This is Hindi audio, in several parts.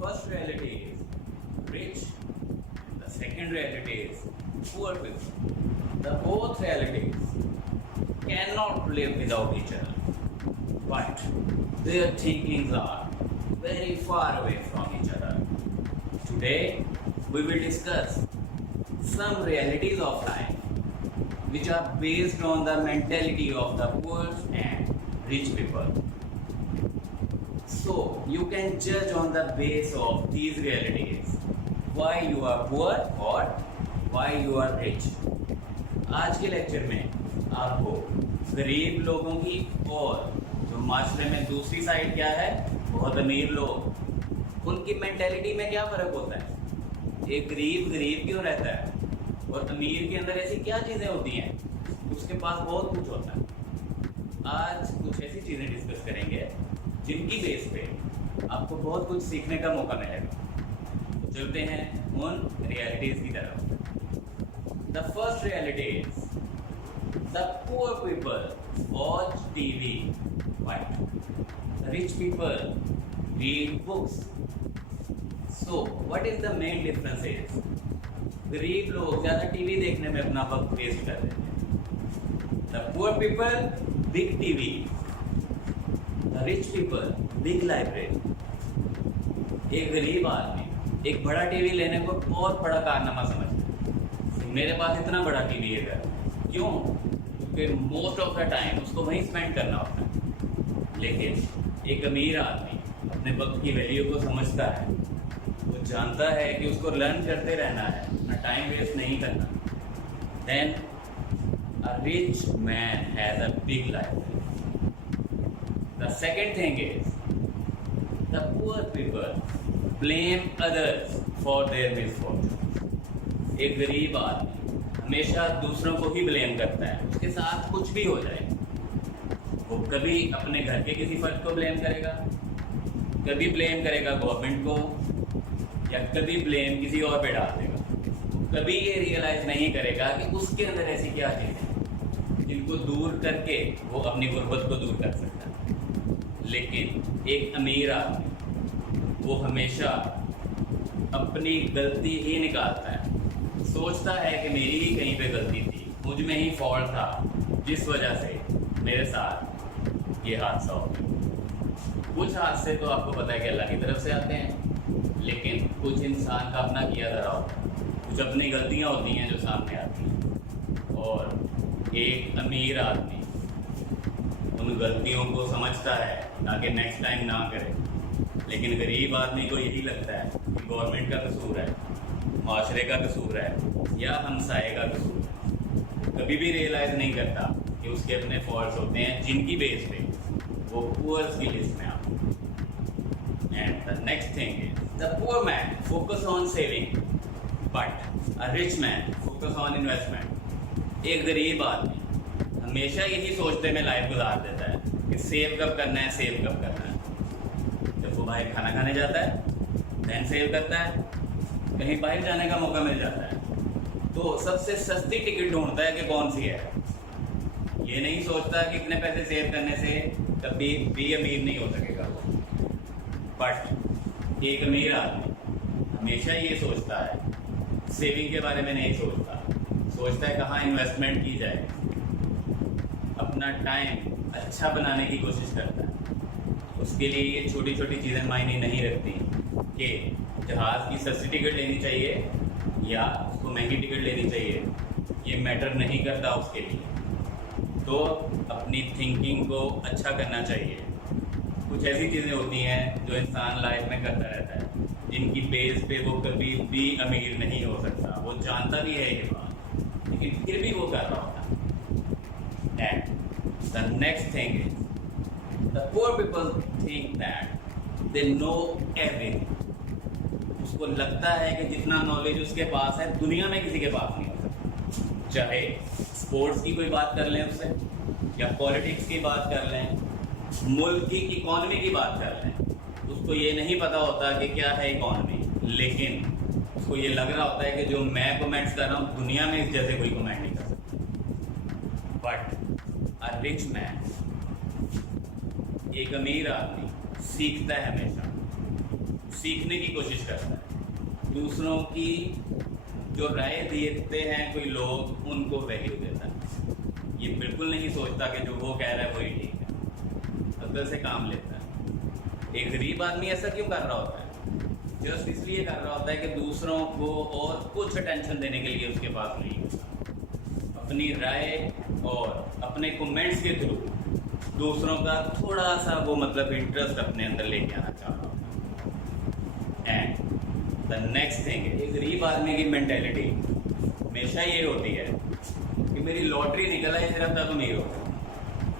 first reality is rich, and the second reality is poor people. The both realities cannot live without each other, but their thinkings are very far away from each other. Today, we will discuss some realities of life which are based on the mentality of the poor and rich people. So, you can judge on the base of these realities why you are poor or why you are rich. आज के लेक्चर में आपको गरीब लोगों की और जो माशरे में दूसरी साइड क्या है, बहुत अमीर लोग, उनकी मेंटेलिटी में क्या फ़र्क होता है, एक गरीब गरीब क्यों रहता है और अमीर के अंदर ऐसी क्या चीज़ें होती हैं, उसके पास बहुत कुछ होता है। आज कुछ ऐसी चीज़ें डिस्कस करेंगे जिनकी बेस पे आपको बहुत कुछ सीखने का मौका मिलेगा। तो चलते हैं उन रियलिटीज़ की तरफ। The first reality is the poor people watch TV while rich people read books. So what is the main difference is, गरीब लोग ज़्यादा टीवी देखने में अपना वक्त वेस्ट कर देते हैं। The poor people big TV, the rich people big library. एक गरीब आदमी एक बड़ा टीवी लेने को बहुत बड़ा कारनामा समझता है। मेरे पास इतना बड़ा टीवी है घर, क्यों? क्योंकि मोस्ट ऑफ द टाइम उसको वहीं स्पेंड करना होता है। लेकिन एक अमीर आदमी अपने वक्त की वैल्यू को समझता है, वो जानता है कि उसको लर्न करते रहना है, अपना टाइम वेस्ट नहीं करना। Then a rich man has a big library. The second thing is the poor people blame others for their misfortune. एक गरीब आदमी हमेशा दूसरों को ही ब्लेम करता है, उसके साथ कुछ भी हो जाए। वो कभी अपने घर के किसी फर्द को ब्लेम करेगा, कभी ब्लेम करेगा गवर्नमेंट को, या कभी ब्लेम किसी और पे डाल देगा। कभी ये रियलाइज नहीं करेगा कि उसके अंदर ऐसी क्या चीज़ है जिनको दूर करके वो अपनी गुर्बत को दूर कर सकता है। लेकिन एक अमीर आदमी वो हमेशा अपनी गलती ही निकालता है, सोचता है कि मेरी ही कहीं पे गलती थी, मुझ में ही फॉल्ट था, जिस वजह से मेरे साथ ये हादसा हो गया। कुछ हादसे तो आपको पता है कि अल्लाह की तरफ से आते हैं, लेकिन कुछ इंसान का अपना किया धरा होता है, कुछ अपनी गलतियाँ होती हैं जो सामने आती हैं। और एक अमीर आदमी उन गलतियों को समझता है ताकि नेक्स्ट टाइम ना करे। लेकिन गरीब आदमी को यही लगता है कि गवर्नमेंट का कसूर है, माशरे का कसूर है, या हमसाये का कसूर है। कभी भी रियलाइज़ नहीं करता कि उसके अपने फॉल्ट्स होते हैं जिनकी बेस पे वो पुअर्स की लिस्ट में आते हैं। And the next thing is the poor man focus on saving but a rich man focus on investment. एक गरीब आदमी हमेशा यही सोचते में लाइफ गुजार देता है कि सेव कब करना है, सेव कब करना है। जब वो बाहर खाना खाने जाता है देन सेव करता है, कहीं बाहर जाने का मौका मिल जाता है तो सबसे सस्ती टिकट ढूंढता है कि कौन सी है। ये नहीं सोचता कि इतने पैसे सेव करने से कभी भी अमीर नहीं हो सकेगा। बट एक अमीर आदमी हमेशा ये सोचता है, सेविंग के बारे में नहीं सोचता, सोचता है कहाँ इन्वेस्टमेंट की जाए, अपना टाइम अच्छा बनाने की कोशिश करता है। उसके लिए ये छोटी छोटी चीज़ें मायने नहीं रखती कि जहाज़ की सस्ती टिकट लेनी चाहिए या उसको महंगी टिकट लेनी चाहिए, ये मैटर नहीं करता उसके लिए। तो अपनी थिंकिंग को अच्छा करना चाहिए। कुछ ऐसी चीज़ें होती हैं जो इंसान लाइफ में करता रहता है, जिनकी बेस पे वो कभी भी अमीर नहीं हो सकता। वो जानता भी है ये बात, लेकिन फिर भी वो कर रहा होता है। And the next thing is the poor people think that they know everything. उसको लगता है कि जितना नॉलेज उसके पास है दुनिया में किसी के पास नहीं हो सकता। चाहे स्पोर्ट्स की कोई बात कर लें उससे, या पॉलिटिक्स की बात कर लें, मुल्क की इकॉनमी की बात कर लें, उसको ये नहीं पता होता कि क्या है इकॉनमी, लेकिन उसको ये लग रहा होता है कि जो मैं कमेंट्स कर रहा हूँ दुनिया में इस जैसे कोई कमेंट नहीं कर सकता। बट अ रिच मैन, एक अमीर आदमी सीखता है हमेशा सीखने की कोशिश करता है, दूसरों की जो राय देते हैं कोई लोग उनको वैल्यू देता है। ये बिल्कुल नहीं सोचता कि जो वो कह रहा है वही ठीक है, अंदर से काम लेता है। एक गरीब आदमी ऐसा क्यों कर रहा होता है? जस्ट इसलिए कर रहा होता है कि दूसरों को और कुछ अटेंशन देने के लिए उसके पास नहीं होता। अपनी राय और अपने कमेंट्स के थ्रू दूसरों का थोड़ा सा वो मतलब इंटरेस्ट अपने अंदर लेके आना चाह रहा होता है। एंड द नेक्स्ट थिंग, एक गरीब आदमी की मेंटेलिटी हमेशा ये होती है कि मेरी लॉटरी निकल आई सिर्फ तब नहीं होता।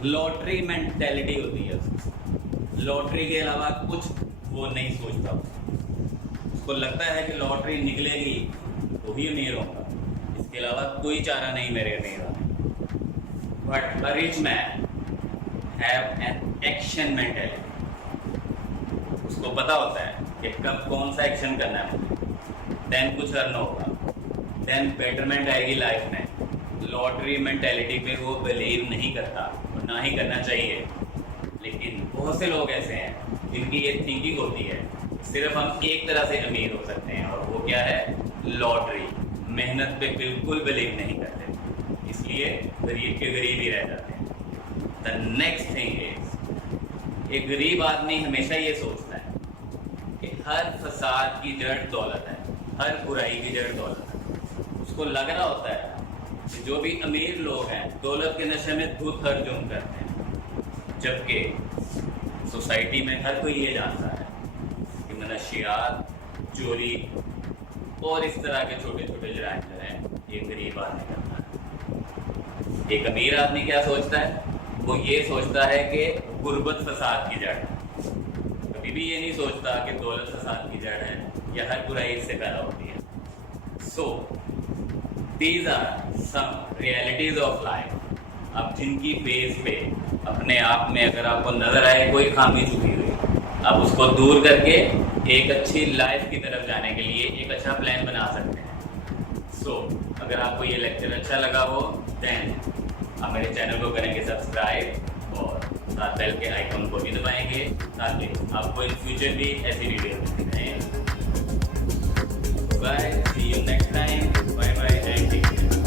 लॉटरी मेंटेलिटी होती है उसकी, लॉटरी के अलावा कुछ वो नहीं सोचता। उसको लगता है कि लॉटरी निकलेगी तो ही अमीर होगा, इसके अलावा कोई चारा नहीं मेरे अमीर होने। But a rich man have an action mentality. उसको पता होता है कि कब कौन सा एक्शन करना है मुझे, देन कुछ अर्न होगा, देन बेटरमेंट आएगी लाइफ में। लॉटरी मेंटेलिटी पे वो बिलीव नहीं करता और ना ही करना चाहिए। लेकिन बहुत से लोग ऐसे हैं जिनकी ये थिंकिंग होती है सिर्फ हम एक तरह से अमीर हो सकते हैं, और वो क्या है? लॉटरी। मेहनत पे बिल्कुल बिलीव नहीं करते, इसलिए गरीब के गरीब ही रह जाते हैं। द नेक्स्ट थिंग इज, एक गरीब आदमी हमेशा ये सोचता है कि हर फसाद की जड़ दौलत है, हर बुराई की जड़ दौलत है। उसको लग रहा होता है कि जो भी अमीर लोग हैं दौलत के नशे में धुत हरजुम करते हैं, जबकि सोसाइटी में हर कोई ये जानता है कि मनशियात, चोरी और इस तरह के छोटे छोटे जराइम जो हैं ये गरीब आदमी करता है। एक अमीर आदमी क्या सोचता है? वो ये सोचता है कि गुर्बत फसाद की जड़ है। कभी भी ये नहीं सोचता कि दौलत फसाद की जड़ है या हर बुराई इससे पैदा होती है। So these are some realities of life. अब जिनकी बेस पे अपने आप में अगर आपको नजर आए कोई खामी छुपी हुई, आप उसको दूर करके एक अच्छी लाइफ की तरफ जाने के लिए एक अच्छा प्लान बना सकते हैं। सो अगर आपको ये लेक्चर अच्छा लगा हो देन आप मेरे चैनल को करेंगे सब्सक्राइब और साथ बेल के आइकन को भी दबाएंगे ताकि आपको इन फ्यूचर भी ऐसी वीडियो मिलती रहें। Bye, see you next time. Bye bye and take care.